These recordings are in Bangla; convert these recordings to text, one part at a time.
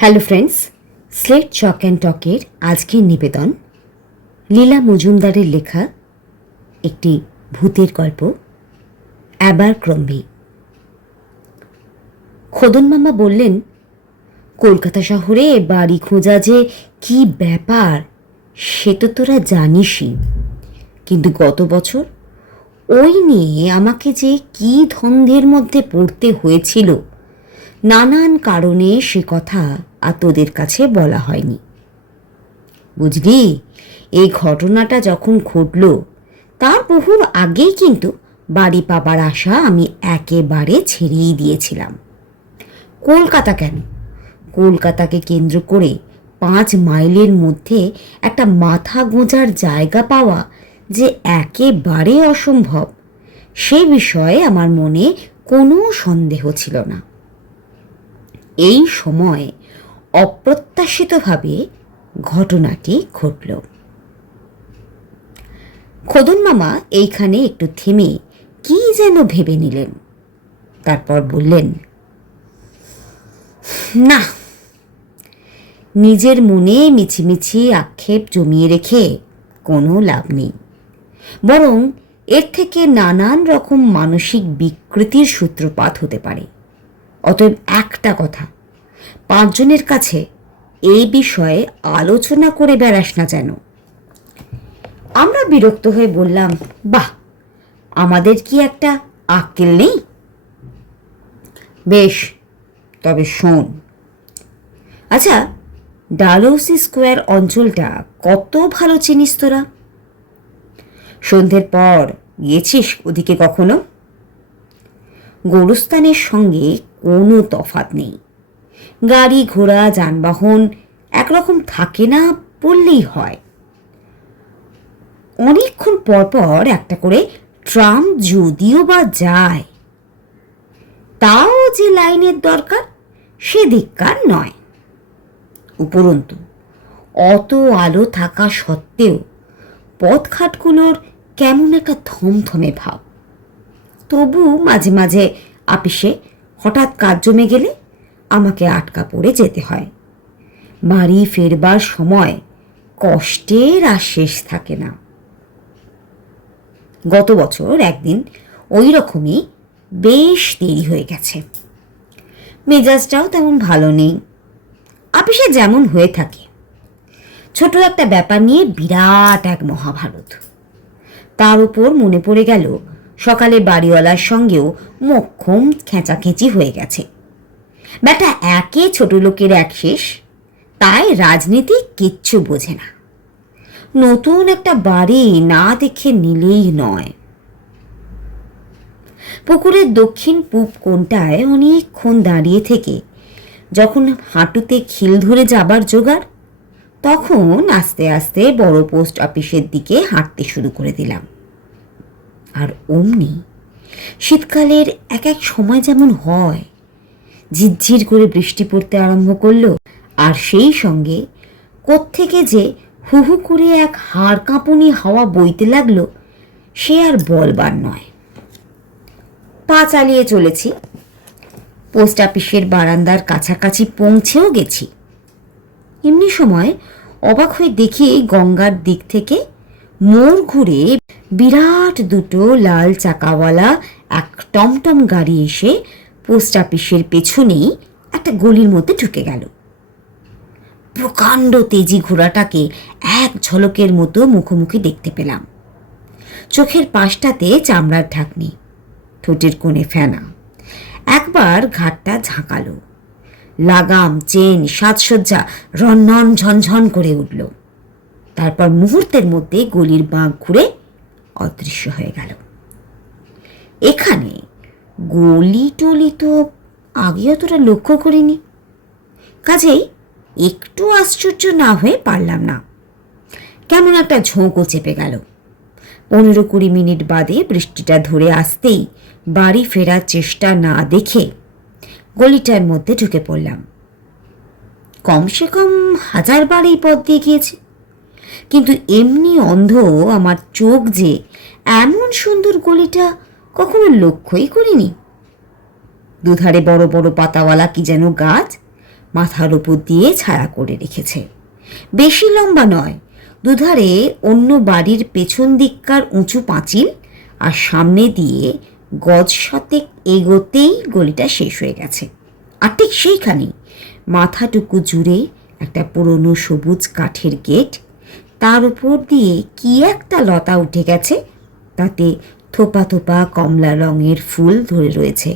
Hello friends, slate chalk and টকের আজকের নিবেদন লীলা মজুমদারের লেখা একটি ভূতের গল্প অ্যাবারক্রম্বি। খোদন মামা বললেন, কলকাতা শহরে বাড়ি খোঁজা যে কি ব্যাপার সে তো তোরা জানিসই, কিন্তু গত বছর ওই নিয়ে আমাকে যে কি ধন্ধের মধ্যে পড়তে হয়েছিল, নানান কারণে সে কথা আর তোদের কাছে বলা হয়নি। বুঝলি, এই ঘটনাটা যখন ঘটল তার বহুর আগেই কিন্তু বাড়ি পাবার আশা আমি একেবারে ছেড়েই দিয়েছিলাম। কলকাতা কেন, কলকাতাকে কেন্দ্র করে 5 মাইলের মধ্যে একটা মাথা গোঁজার জায়গা পাওয়া যে একেবারে অসম্ভব, সে বিষয়ে আমার মনে কোনো সন্দেহ ছিল না। এই সময় অপ্রত্যাশিতভাবে ঘটনাটি ঘটল। খোদন মামা এইখানে একটু থেমে কি যেন ভেবে নিলেন, তারপর বললেন, না, নিজের মনে মিছিমিছি আক্ষেপ জমিয়ে রেখে কোনো লাভ নেই, বরং এর থেকে নানান রকম মানসিক বিকৃতির সূত্রপাত হতে পারে। অতএব একটা কথা, 5 জনের কাছে এই বিষয়ে আলোচনা করে বেড়াস না যেন। আমরা বিরক্ত হয়ে বললাম, বাহ, আমাদের কি একটা আক্কেল নেই? বেশ, তবে শোন। আচ্ছা, ডালহৌসি স্কোয়ার অঞ্চলটা কত ভালো চিনিস তোরা? সন্ধ্যের পর গিয়েছিস ওদিকে কখনো? গোরস্থানের সঙ্গে কোনো তফাৎ নেই। গাড়ি ঘোড়া যানবাহন একরকম থাকে না বললেই হয়। অনেকক্ষণ পর পর একটা করে ট্রাম যদিও বা যায়, তাও যে লাইনের দরকার সেদিককার নয়। উপরন্তু অত আলো থাকা সত্ত্বেও পথঘাটগুলোর কেমন একটা থমথমে ভাব। তবু মাঝে মাঝে আপিসে হঠাৎ কাজ জমে গেলে আমাকে আটকা পড়ে যেতে হয়। বাড়ি ফেরবার সময় কষ্টের আর শেষ থাকে না। গত বছর একদিন ওই রকমই বেশ দেরি হয়ে গেছে। মেজাজটাও তেমন ভালো নেই। আপিসে যেমন হয়ে থাকে, ছোট একটা ব্যাপার নিয়ে বিরাট এক মহাভারত। তার উপর মনে পড়ে গেল সকালে বাড়িওয়ালার সঙ্গেও মোক্ষম খেঁচাখেঁচি হয়ে গেছে। ব্যাটা একে ছোট লোকের এক শেষ, তাই রাজনীতি কিচ্ছু বোঝে না। নতুন একটা বাড়ি না দেখে নিলেই নয়। পুকুরের দক্ষিণ পূব কোণটায় অনেকক্ষণ দাঁড়িয়ে থেকে যখন হাঁটুতে খিল ধরে যাবার জোগাড়, তখন আস্তে আস্তে বড় পোস্ট অফিসের দিকে হাঁটতে শুরু করে দিলাম। আর অমনি শীতকালের এক এক সময় যেমন হয়, ঝিরঝির করে বৃষ্টি পড়তে আরম্ভ করলো, আর সেই সঙ্গে কোত্থেকে যে হু হু করে এক হাড় কাঁপুনি হাওয়া বইতে লাগলো, সে আর বলবার নয়। পা চালিয়ে চলেছি। পোস্ট অফিসের বারান্দার কাছাকাছি পৌঁছেও গেছি। এমনি সময় অবাক হয়ে দেখি গঙ্গার দিক থেকে মোড় ঘুরে বিরাট দুটো লাল চাকাওয়ালা এক টমটম গাড়ি এসে পোস্ট অফিসের পেছনেই একটা গলির মধ্যে ঢুকে গেল। প্রকাণ্ড তেজি ঘোড়াটাকে এক ঝলকের মতো মুখোমুখি দেখতে পেলাম। চোখের পাশটাতে চামড়ার ঢাকনি, ঠোঁটের কোণে ফেনা। একবার ঘাটটা ঝাঁকালো, লাগাম চেন সাজসজ্জা রন্নন ঝনঝন করে উঠল। তারপর মুহূর্তের মধ্যে গলির বাঁক ঘুরে অদৃশ্য হয়ে গেল। এখানে গলি টলি তো আগে অতটা লক্ষ্য করিনি, কাজেই একটু আশ্চর্য না হয়ে পারলাম না। কেমন একটা ঝোঁকও চেপে গেল। 15-20 মিনিট বাদে বৃষ্টিটা ধরে আসতেই বাড়ি ফেরার চেষ্টা না দেখে গলিটার মধ্যে ঢুকে পড়লাম। কমসে কম 1000 বার এই পথ দিয়ে গিয়েছে, কিন্তু এমনি অন্ধ আমার চোখ যে এমন সুন্দর গলিটা কখনো লক্ষ্যই করিনি। দুধারে বড় বড় পাতাওয়ালা কি যেন গাছ, মাথার উপর দিয়ে ছায়া করে রেখেছে। বেশি লম্বা নয়, দুধারে অন্য বাড়ির পেছন দিককার উঁচু পাঁচিল, আর সামনে দিয়ে গজ শতেক এগোতেই গলিটা শেষ হয়ে গেছে। আর ঠিক সেইখানেই মাথাটুকু জুড়ে একটা পুরনো সবুজ কাঠের গেট, তার উপর দিয়ে কি একটা লতা উঠে গেছে, তাতে থোপা থোপা কমলা রঙের ফুল ধরে রয়েছে,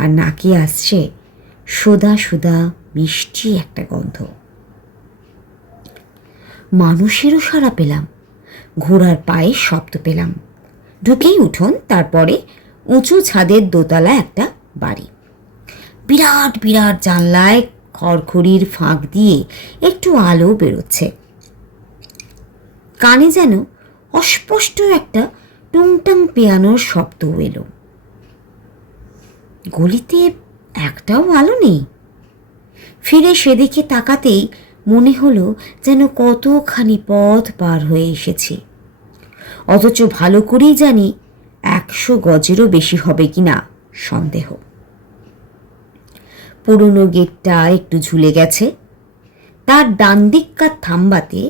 আর নাকে আসছে সোদা সোদা মিষ্টি একটা গন্ধ। মানুষেরও সাড়া পেলাম, ঘোড়ার পায়ের শব্দ পেলাম। ঢুকেই উঠোন, তারপরে উঁচু ছাদের দোতলা একটা বাড়ি। বিরাট বিরাট জানলায় খড়খড়ির ফাঁক দিয়ে একটু আলো বেরোচ্ছে। কানে যেন অস্পষ্ট একটা টুংটাং পিয়ানোর শব্দ এলো। গলিতে একটাও আলো নেই। ফিরে সেদিকে তাকাতেই মনে হলো যেন কতখানি পথ পার হয়ে এসেছি, অথচ ভালো করেই জানি 100 গজেরও বেশি হবে কিনা সন্দেহ। পুরনো গেটটা একটু ঝুলে গেছে, তার ডান দিককার থাম্বাতে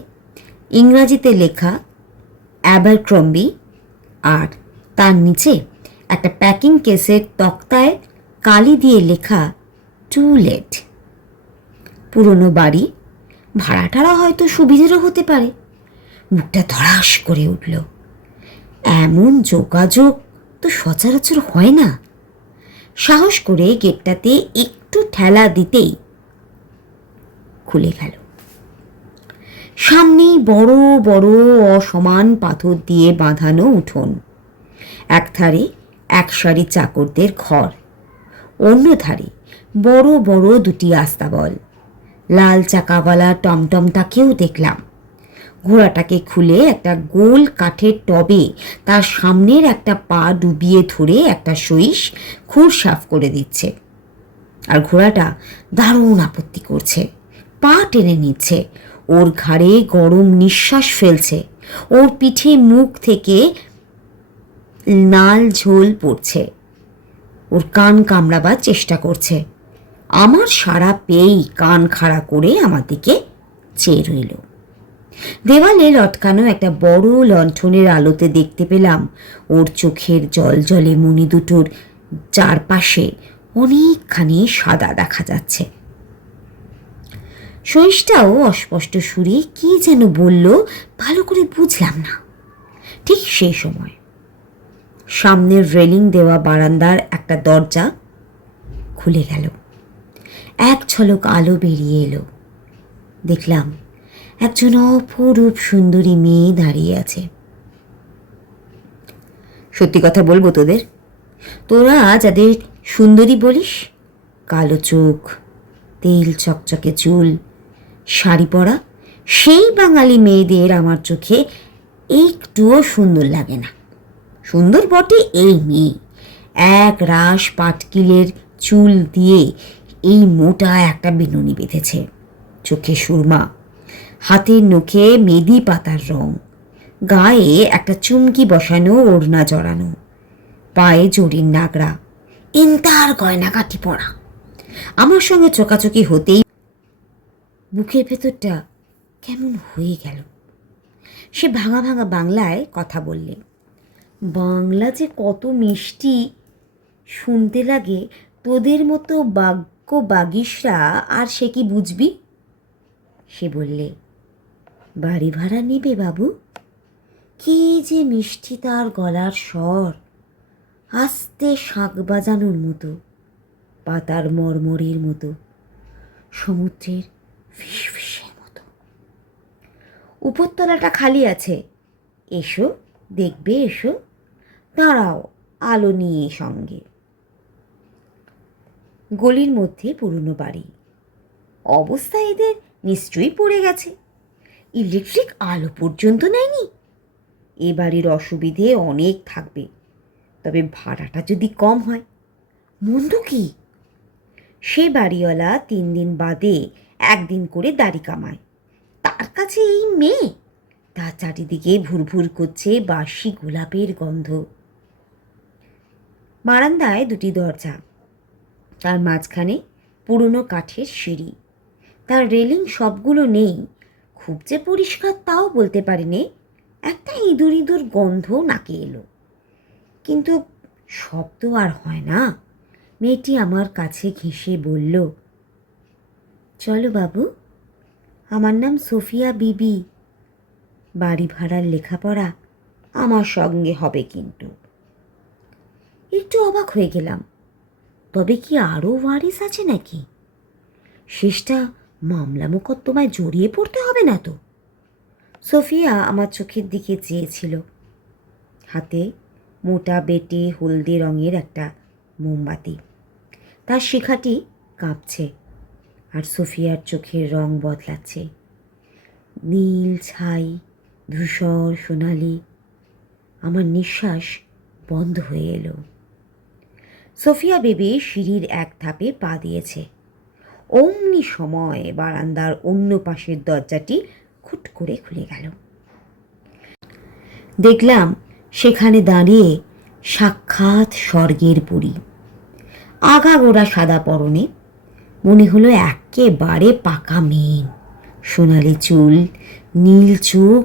ইংরাজিতে লেখা অ্যাবারক্রম্বি, আর তার নিচে একটা প্যাকিং কেসের তক্তায় কালি দিয়ে লেখা টু লেট। পুরনো বাড়ি, ভাড়াটারা হয়তো সুবিধেরও হতে পারে। মুখটা ধড়াস করে উঠল। এমন যোগাযোগ তো সচরাচর হয় না। সাহস করে গেটটাতে একটু ঠেলা দিতেই খুলে গেল। সামনেই বড় বড় অসমান পাথর দিয়ে বাঁধানো উঠোন। এক ধারে এক সারি চাকরদের ঘর, অন্য ধারে বড় বড় দুটি আস্তাবল। লাল চাকাওয়ালা টমটমটাকেও দেখলাম। ঘোড়াটাকে খুলে একটা গোল কাঠের টবে তার সামনের একটা পা ডুবিয়ে ধরে একটা সইস খুর সাফ করে দিচ্ছে। আর ঘোড়াটা দারুণ আপত্তি করছে, পা টেনে নিচ্ছে, ওর ঘাড়ে গরম নিঃশ্বাস ফেলছে, ওর পিঠে মুখ থেকে লাল ঝোল পড়ছে, ওর কান কামড়াবার চেষ্টা করছে। আমার সাড়া পেয়েই কান খাড়া করে আমার দিকে চেয়ে রইল। দেওয়ালে লটকানো একটা বড় লণ্ঠনের আলোতে দেখতে পেলাম ওর চোখের জল জলে মণি দুটোর চারপাশে অনেকখানি সাদা দেখা যাচ্ছে। সইসটাও অস্পষ্ট সুরে কি যেন বলল, ভালো করে বুঝলাম না। ঠিক সেই সময় সামনের রেলিং দেওয়া বারান্দার একটা দরজা খুলে গেল। এক ঝলক আলো বেরিয়ে এলো। দেখলাম একজন অপরূপ সুন্দরী মেয়ে দাঁড়িয়ে আছে। সত্যি কথা বলবো তোদের, তোরা যাদের সুন্দরী বলিস, কালো চোখ, তেল চকচকে চুল, শাড়ি পরা, সেই বাঙালি মেয়েদের আমার চোখে একটুও সুন্দর লাগে না। সুন্দর বটে এই মেয়ে, এক রাশ পাটকিলের চুল দিয়ে এই মোটা একটা বিনুনি বেঁধেছে, চোখে সুরমা, হাতের নখে মেদি পাতার রং, গায়ে একটা চুমকি বসানো ওড়না জড়ানো, পায়ে জড়ির নাগরা, ইন্তার গয়নাগাটি পরা। আমার সঙ্গে চোকাচোকি হতেই বুকের ভেতরটা কেমন হয়ে গেল। সে ভাঙা ভাঙা বাংলায় কথা বললে। বাংলা যে কত মিষ্টি শুনতে লাগে, তোদের মতো বাগ্য বাগিসরা আর সে কি বুঝবি। সে বললে, বাড়ি ভাড়া নেবে বাবু? কি যে মিষ্টি তার গলার স্বর, আস্তে শাঁখ বাজানোর মতো, পাতার মরমরের মতো, সমুদ্রের ফিসফিসের মতো। উপরতলাটা খালি আছে, এসো দেখবে, এসো, দাঁড়াও আলো নিয়ে সঙ্গে। গলির মধ্যে পুরনো বাড়ি, অবস্থা এদের নিশ্চয়ই পড়ে গেছে। ইলেকট্রিক আলো পর্যন্ত নেয়নি। এ বাড়ির অসুবিধে অনেক থাকবে, তবে ভাড়াটা যদি কম হয় মন্দ কি। সে বাড়িওয়ালা 3 দিন বাদে 1 দিন করে দাড়ি কামায়, তার কাছে এই মেয়ে, তার চারিদিকে ভুরভুর করছে বাসি গোলাপের গন্ধ। বারান্দায় 2টি দরজা, তার মাঝখানে পুরনো কাঠের সিঁড়ি, তার রেলিং সবগুলো নেই, খুব যে পরিষ্কার তাও বলতে পারিনি। একটা ইঁদুর ইঁদুর গন্ধ নাকে এলো, কিন্তু শব্দ আর হয় না। মেয়েটি আমার কাছে ঘেঁষে বলল, চলো বাবু, আমার নাম সোফিয়া বিবি, বাড়ি ভাড়ার লেখাপড়া আমার সঙ্গে হবে কিন্তু। একটু অবাক হয়ে গেলাম, তবে কি আরও ওয়ারিস আছে নাকি? শেষটা মামলা মোকদ্দমায় জড়িয়ে পড়তে হবে না তো? সোফিয়া আমার চোখের দিকে চেয়েছিল, হাতে মোটা বেটে হলদে রঙের একটা মোমবাতি। তার শিখাটি কাঁপছে, আর সোফিয়ার চোখের রং বদলাচ্ছে, নীল ছাই, ধূসর সোনালি। আমার নিঃশ্বাস বন্ধ হয়ে এলো। সোফিয়া বেবি সিঁড়ির এক ধাপে পা দিয়েছে। অমনি সময় বারান্দার অন্য পাশের দরজাটি খুট করে খুলে গেল। দেখলাম সেখানে দাঁড়িয়ে সাক্ষাৎ স্বর্গের বুড়ি, আগাগোড়া সাদা পরনে, মনে হলো একেবারে পাকা মেয়ে। সোনালি চুল, নীল চোখ,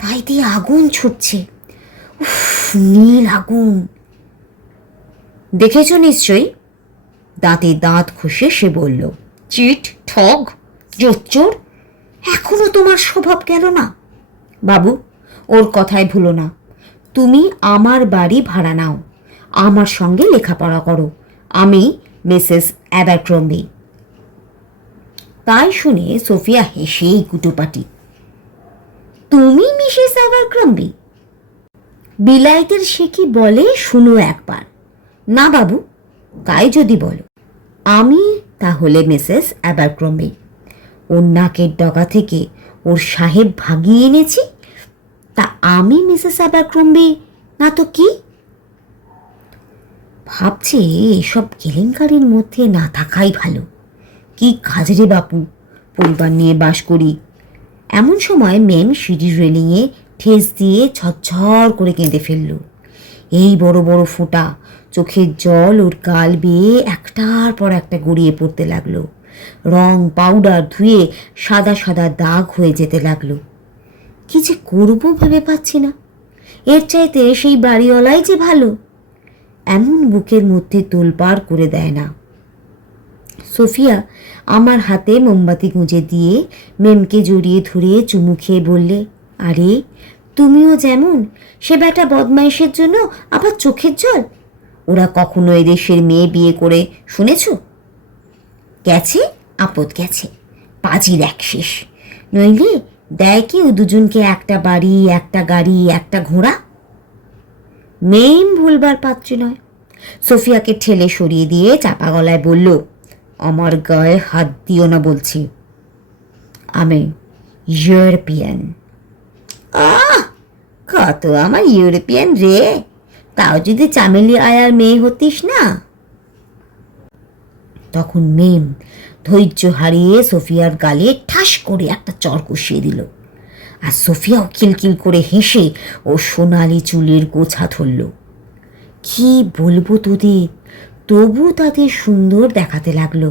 তাই দিয়ে আগুন ছুটছে। উফ, নীল আগুন! দেখেছ নিশ্চয়ই? দাঁতে দাঁত ঘষে সে বলল, চিট, ঠগ, জোচ্চোর, এখনো তোমার স্বভাব গেল না? বাবু, ওর কথায় ভুলো না। তুমি আমার বাড়ি ভাড়া নাও, আমার সঙ্গে লেখাপড়া করো। আমি মিসেস অ্যাবারক্রম্বি। তাই শুনে সোফিয়া হেসেই কুটোপাটি। তুমি মিসেস অ্যাবারক্রম্বি? বিলাইতের সে কি বলে শুনো একবার। না বাবু, তাই যদি বলো। আমি তাহলে মিসেস অ্যাবারক্রম্বি। ওর নাকের ডগা থেকে ওর সাহেব ভাগিয়ে এনেছি, তা আমি মিসেস অ্যাবারক্রম্বি না তো কি? ভাবছি এসব কেলেঙ্কারির মধ্যে না থাকাই ভালো। কি কাজ রে বাপু, পরিবার নিয়ে বাস করি। এমন সময় মেম সিঁড়ির রেলিংয়ে ঠেস দিয়ে ঝরঝর করে কেঁদে ফেলল। এই বড় বড় ফোঁটা চোখের জল ওর গাল বেয়ে একটার পর একটা গড়িয়ে পড়তে লাগলো। রং পাউডার ধুয়ে সাদা সাদা দাগ হয়ে যেতে লাগলো। কি যে করবো ভেবে পাচ্ছি না। এর চাইতে সেই বাড়িওয়ালাই যে ভালো, এমন বুকের মধ্যে তোলপাড় করে দেয় না। সোফিয়া আমার হাতে মোমবাতি গুঁজে দিয়ে মেমকে জড়িয়ে ধরে চুমু খেয়ে বললে, আরে তুমিও যেমন, সে বেটা বদমাইশের জন্য আবার চোখের জল। ওরা কখনো এদেশের মেয়ে বিয়ে করে শুনেছ? গেছে আপদ গেছে, পাজির এক শেষ। নইলে দেয় কি ও দুজনকে একটা বাড়ি, একটা গাড়ি, একটা ঘোড়া? মেম ভুলবার পাত্র নয়। সোফিয়াকে ঠেলে সরিয়ে দিয়ে চাপা গলায় বলল, আমার গায়ে হাত দিও না বলছি, আমি ইউরোপিয়ান। আহ, কত আমার ইউরোপিয়ান রে! তাও যদি চামেলি আয়ার মেয়ে হতিস না। তখন মেম ধৈর্য হারিয়ে সোফিয়ার গালে ঠাস করে একটা চড় কষিয়ে দিল, আর সোফিয়াও খিলখিল করে হেসে ও সোনালি চুলের গোছা ধরল। কি বলবো তোদের, তবু তাদের সুন্দর দেখাতে লাগলো।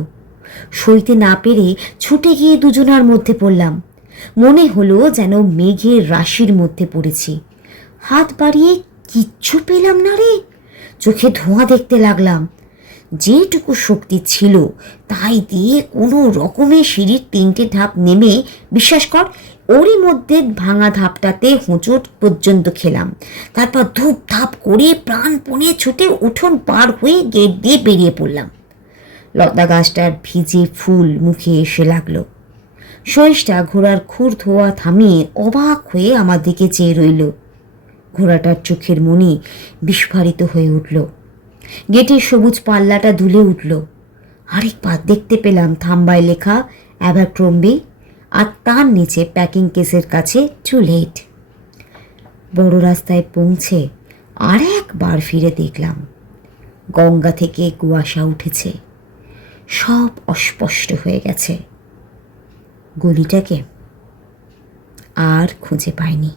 সইতে না পেরে ছুটে গিয়ে দুজনার মধ্যে পড়লাম। মনে হলো যেন মেঘের রাশির মধ্যে পড়েছি। হাত বাড়িয়ে কিচ্ছু পেলাম না রে। চোখে ধোঁয়া দেখতে লাগলাম। যেটুকু শক্তি ছিল তাই দিয়ে কোনো রকমে সিঁড়ির 3টে ধাপ নেমে, বিশ্বাস কর, ওরই মধ্যে ভাঙা ধাপটাতে হোঁচট পর্যন্ত খেলাম। তারপর ধূপ ধাপ করে প্রাণপণে ছুটে উঠোন পার হয়ে গেট দিয়ে বেরিয়ে পড়লাম। লতা গাছটার ভিজে ফুল মুখে এসে লাগলো। সহিসটা ঘোড়ার খুর ধোয়া থামিয়ে অবাক হয়ে আমার দিকে চেয়ে রইল। ঘোড়াটার চোখের মণি বিস্ফারিত হয়ে উঠল। গেটের সবুজ পাল্লাটা দুলে উঠল। আরেকবার দেখতে পেলাম থাম্বায় লেখা অ্যাবারক্রম্বি, আর তার নিচে প্যাকিং কেসের কাছে টু লেট। বড় রাস্তায় পৌঁছে আর একবার ফিরে দেখলাম গঙ্গা থেকে কুয়াশা উঠেছে, সব অস্পষ্ট হয়ে গেছে। গলিটাকে আর খুঁজে পাইনি।